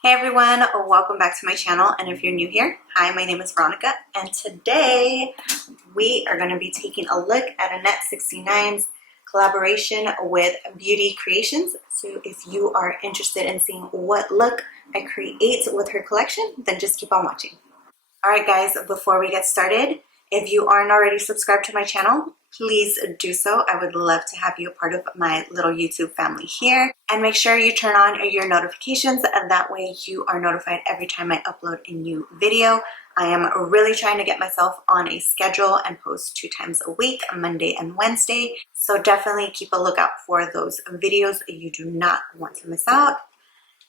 Hey everyone, welcome back to my channel, and if you're new here, hi, my name is Veronica, and today we are going to be taking a look at Annette69's collaboration with Beauty Creations. So if you are interested in seeing what look I create with her collection, then just keep on watching. Alright guys, before we get started, if you aren't already subscribed to my channel, please do so. I would love to have you a part of my little YouTube family here. And make sure you turn on your notifications, and that way you are notified every time I upload a new video. I am really trying to get myself on a schedule and post 2 times a week, Monday and Wednesday. So definitely keep a lookout for those videos. You do not want to miss out.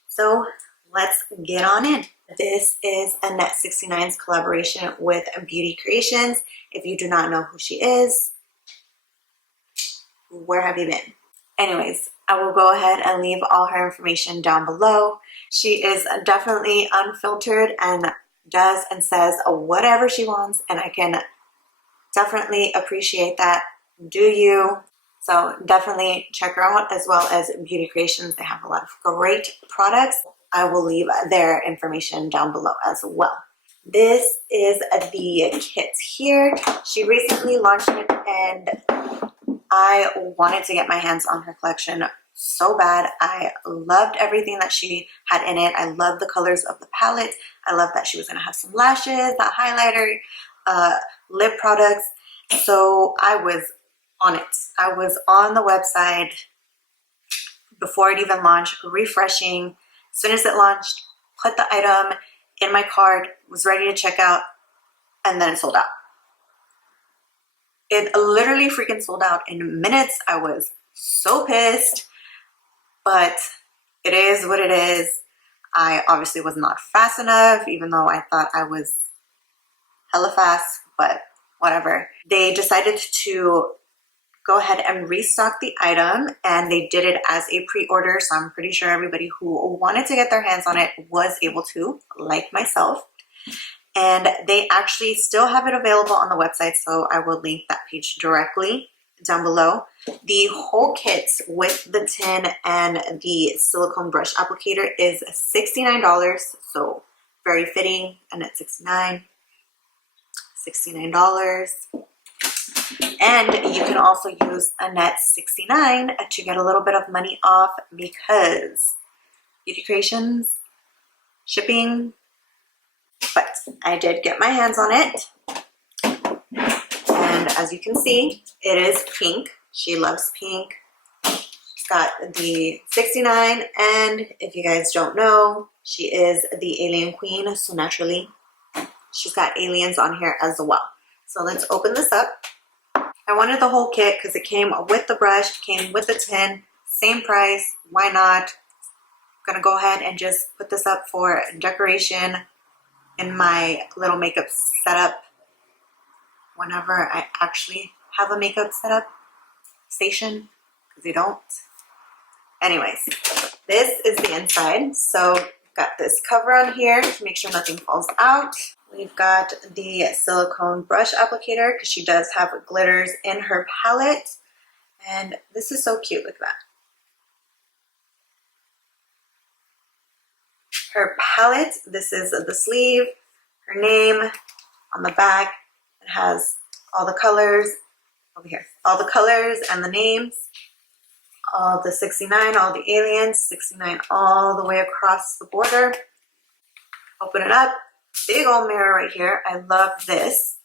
So let's get on in. This is Annette69's collaboration with Beauty Creations. If you do not know who she is, where have you been? Anyways, I will go ahead and leave all her information down below. She is definitely unfiltered and does and says whatever she wants, and I can definitely appreciate that. Do you? So definitely check her out, as well as Beauty Creations. They have a lot of great products. I will leave their information down below as well. This is the kit here. She recently launched it, and I wanted to get my hands on her collection so bad. I loved everything that she had in it. I loved the colors of the palette. I loved that she was going to have some lashes, a highlighter, lip products. So I was on it. I was on the website before it even launched, refreshing. As soon as it launched, put the item in my cart, was ready to check out, and then it sold out. It literally freaking sold out in minutes. I was so pissed, but it is what it is. I obviously was not fast enough, even though I thought I was hella fast, but whatever. They decided to go ahead and restock the item, and they did it as a pre-order, so I'm pretty sure everybody who wanted to get their hands on it was able to, like myself. And they actually still have it available on the website, so I will link that page directly down below. The whole kit with the tin and the silicone brush applicator is $69, so very fitting. Annette69, $69. And you can also use Annette69 to get a little bit of money off, because Beauty Creations, shipping. But I did get my hands on it, and as you can see, it is pink. She loves pink. She's got the 69, and if you guys don't know, she is the alien queen, so naturally she's got aliens on here as well. So let's open this up. I wanted the whole kit because it came with the brush, came with the tin, same price. Why not? I'm gonna go ahead and just put this up for decoration in my little makeup setup whenever I actually have a makeup setup station, because they don't. Anyways, this is the inside. So got this cover on here to make sure nothing falls out. We've got the silicone brush applicator, because she does have glitters in her palette. And this is so cute, look at that. Her palette, this is the sleeve, her name on the back. It has all the colors over here, all the colors and the names, all the 69, all the aliens, 69 all the way across the border. Open it up, big old mirror right here. I love this.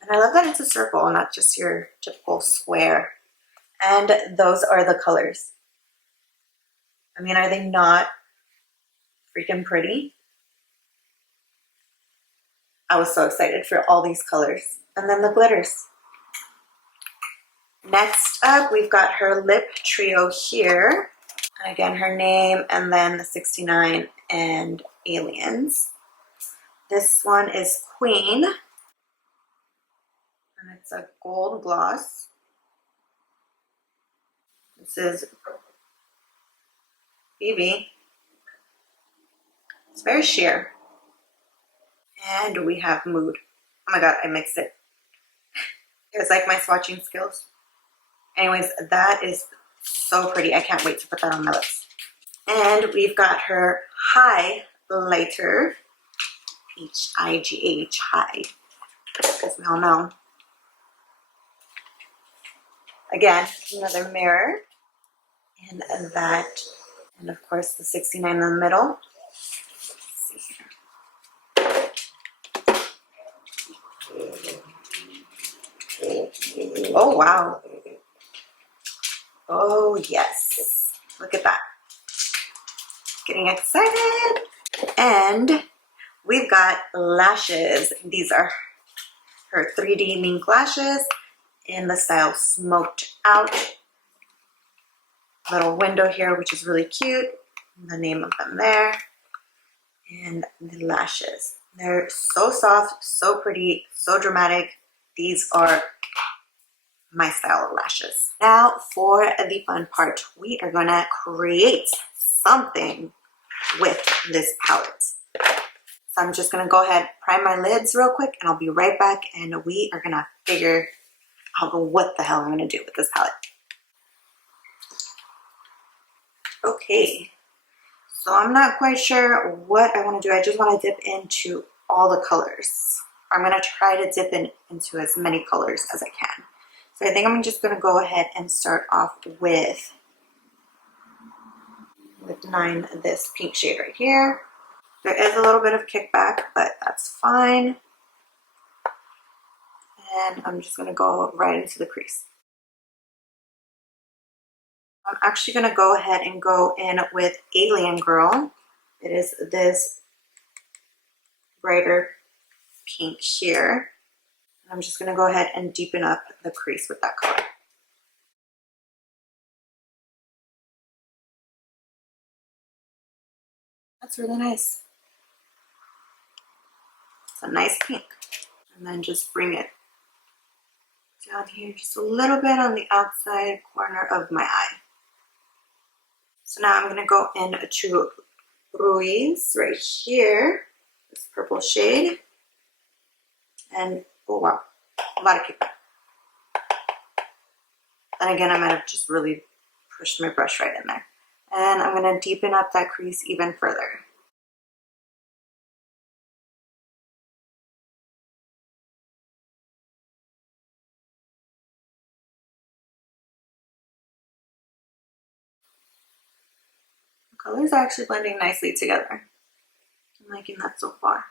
And I love that it's a circle, not just your typical square. And those are the colors. I mean, are they not freaking pretty? I was so excited for all these colors. And then the glitters. Next up, we've got her lip trio here. And again, her name, and then the 69 and aliens. This one is Queen. And it's a gold gloss. This is BB. It's very sheer. And we have Mood. Oh my god, I mixed it. It's like my swatching skills. Anyways, that is so pretty. I can't wait to put that on my lips. And we've got her High lighter H-I-G-H, high, because we all know. Again, another mirror, and that, and of course the 69 in the middle. Let's see here. Oh wow. Oh yes. Look at that. Getting excited. And we've got lashes. These are her 3D mink lashes in the style Smoked Out. Little window here, which is really cute. The name of them there. And the lashes. They're so soft, so pretty, so dramatic. These are my style of lashes. Now for the fun part, we are gonna create something with this palette. So I'm just gonna go ahead, prime my lids real quick, and I'll be right back, and we are gonna figure out what the hell I'm gonna do with this palette. Okay, so I'm not quite sure what I wanna do. I just wanna dip into all the colors. I'm gonna try to dip into as many colors as I can. So I think I'm just gonna go ahead and start off with 9, this pink shade right here. There is a little bit of kickback, but that's fine. And I'm just gonna go right into the crease. I'm actually gonna go ahead and go in with Alien Girl. It is this brighter pink here. I'm just gonna go ahead and deepen up the crease with that color. That's really nice. It's a nice pink. And then just bring it down here just a little bit on the outside corner of my eye. So now I'm gonna go into Ruiz right here, this purple shade. And oh wow, a lot of kickback. And again, I might have just really pushed my brush right in there. And I'm gonna deepen up that crease even further. The colors are actually blending nicely together. I'm liking that so far.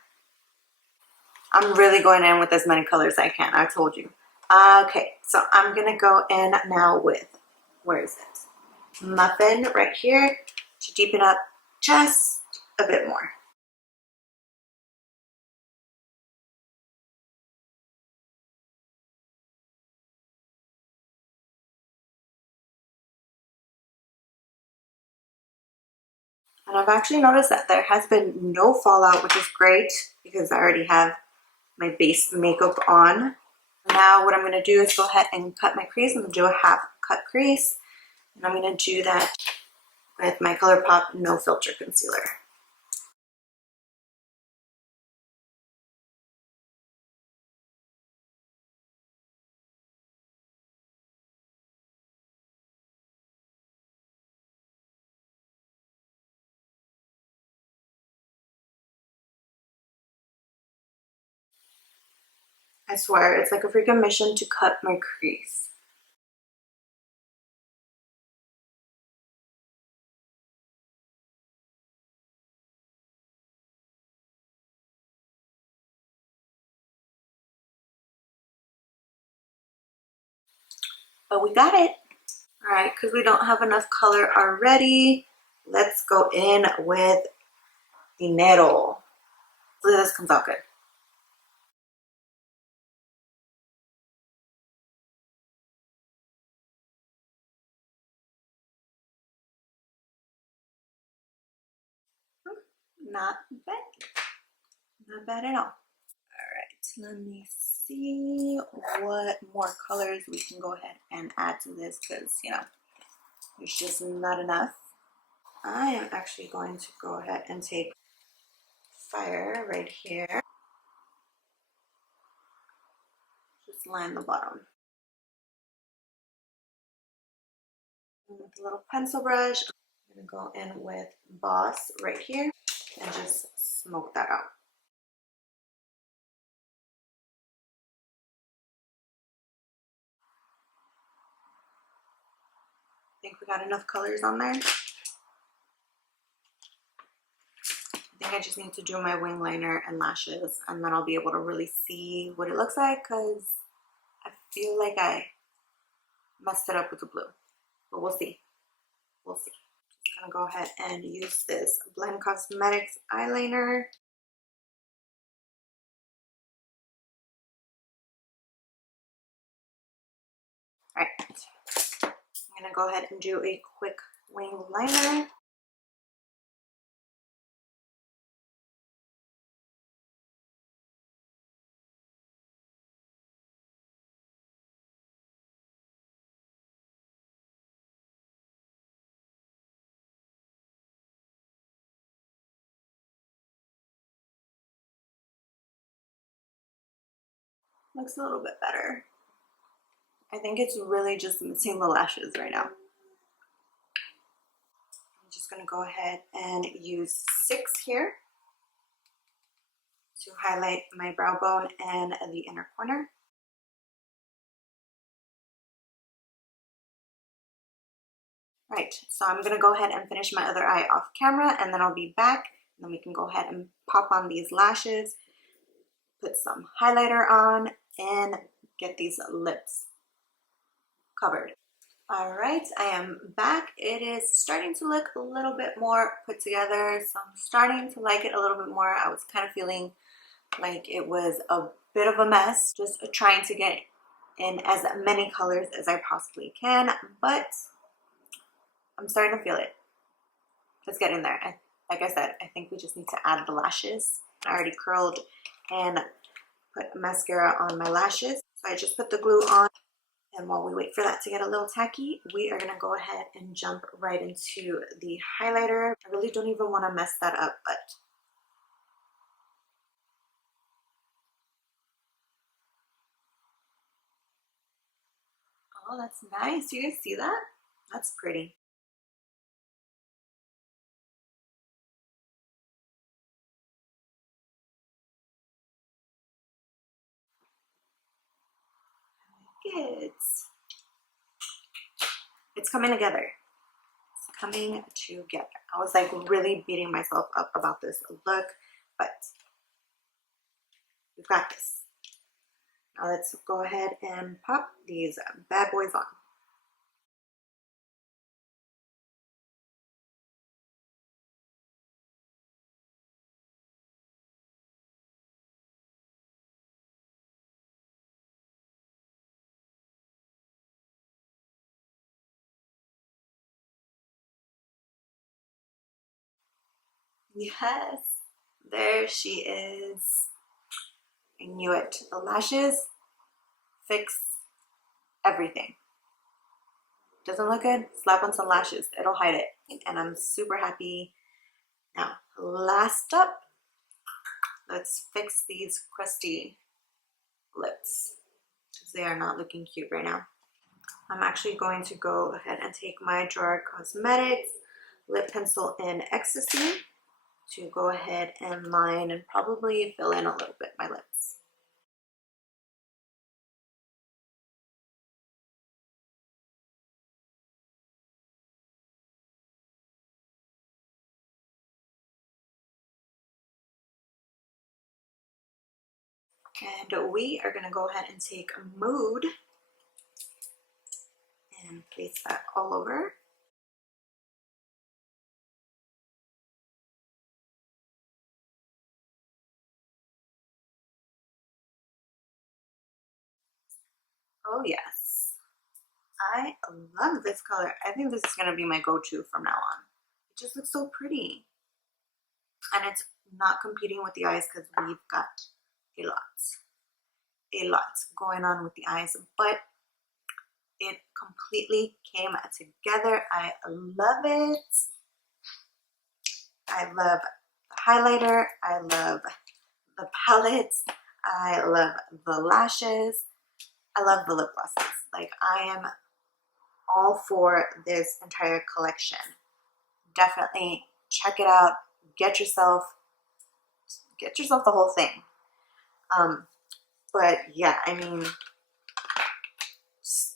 I'm really going in with as many colors as I can, I told you. Okay, so I'm gonna go in now with, where is it? Muffin right here to deepen up just a bit more. And I've actually noticed that there has been no fallout, which is great because I already have my base makeup on. Now what I'm gonna do is go ahead and cut my crease. I'm gonna do a half cut crease. And I'm gonna do that with my ColourPop No Filter Concealer. I swear, it's like a freaking mission to cut my crease. But we got it. All right, because we don't have enough color already, let's go in with Dinero. Hopefully this comes out good. Not bad. Not bad at all. All right, let me see what more colors we can go ahead and add to this because, you know, there's just not enough. I am actually going to go ahead and take Fire right here. Just line the bottom. And with a little pencil brush, I'm gonna go in with Boss right here. and just smoke that out. I think we got enough colors on there. I think I just need to do my wing liner and lashes, and then I'll be able to really see what it looks like, because I feel like I messed it up with the blue, but we'll see. We'll see. Just gonna go ahead and use this Blend Cosmetics eyeliner. All right, I'm gonna go ahead and do a quick wing liner. Looks a little bit better. I think it's really just missing the lashes right now. I'm just gonna go ahead and use 6 here to highlight my brow bone and the inner corner. Right, so I'm gonna go ahead and finish my other eye off camera, and then I'll be back, and then we can go ahead and pop on these lashes, put some highlighter on, and get these lips covered. All right, I am back. It is starting to look a little bit more put together, so I'm starting to like it a little bit more. I was kind of feeling like it was a bit of a mess, just trying to get in as many colors as I possibly can, but I'm starting to feel it. It's getting there. Like I said, I think we just need to add the lashes. I already curled and put mascara on my lashes, so I just put the glue on. And while we wait for that to get a little tacky, we are gonna go ahead and jump right into the highlighter. I really don't even wanna mess that up, but oh, that's nice. You guys see that? That's pretty. It's coming together. It's coming together. I was like really beating myself up about this look, but we've got this. Now let's go ahead and pop these bad boys on. Yes, there she is. I knew it. The lashes fix everything. Doesn't look good? Slap on some lashes. It'll hide it. And I'm super happy. Now, last up, let's fix these crusty lips, because they are not looking cute right now. I'm actually going to go ahead and take my Drawer Cosmetics lip pencil in Ecstasy to go ahead and line and probably fill in a little bit my lips. And we are going to go ahead and take Mood and place that all over. Oh yes, I love this color. I think this is going to be my go-to from now on. It just looks so pretty. And it's not competing with the eyes because we've got a lot going on with the eyes, but it completely came together. I love it. I love the highlighter. I love the palettes. I love the lashes. I love the lip glosses. Like, I am all for this entire collection. Definitely check it out. get yourself the whole thing. But yeah, I mean,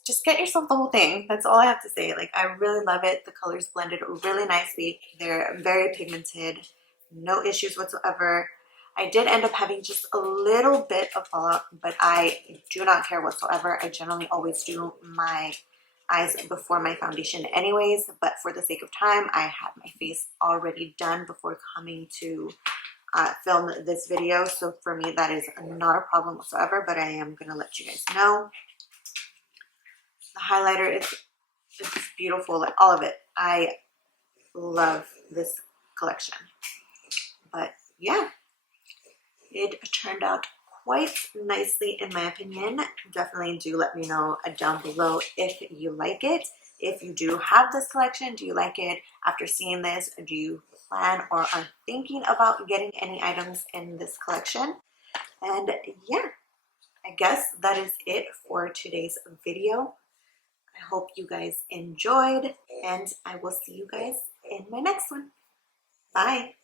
just get yourself the whole thing. That's all I have to say. Like, I really love it. The colors blended really nicely. They're very pigmented, no issues whatsoever. I did end up having just a little bit of fallout, but I do not care whatsoever. I generally always do my eyes before my foundation anyways, but for the sake of time, I had my face already done before coming to film this video. So for me, that is not a problem whatsoever, but I am going to let you guys know. The highlighter is beautiful, like all of it. I love this collection. But yeah, it turned out quite nicely in my opinion. Definitely do let me know down below if you like it. If you do have this collection, do you like it? After seeing this, do you plan or are thinking about getting any items in this collection? And yeah, I guess that is it for today's video. I hope you guys enjoyed, and I will see you guys in my next one. Bye.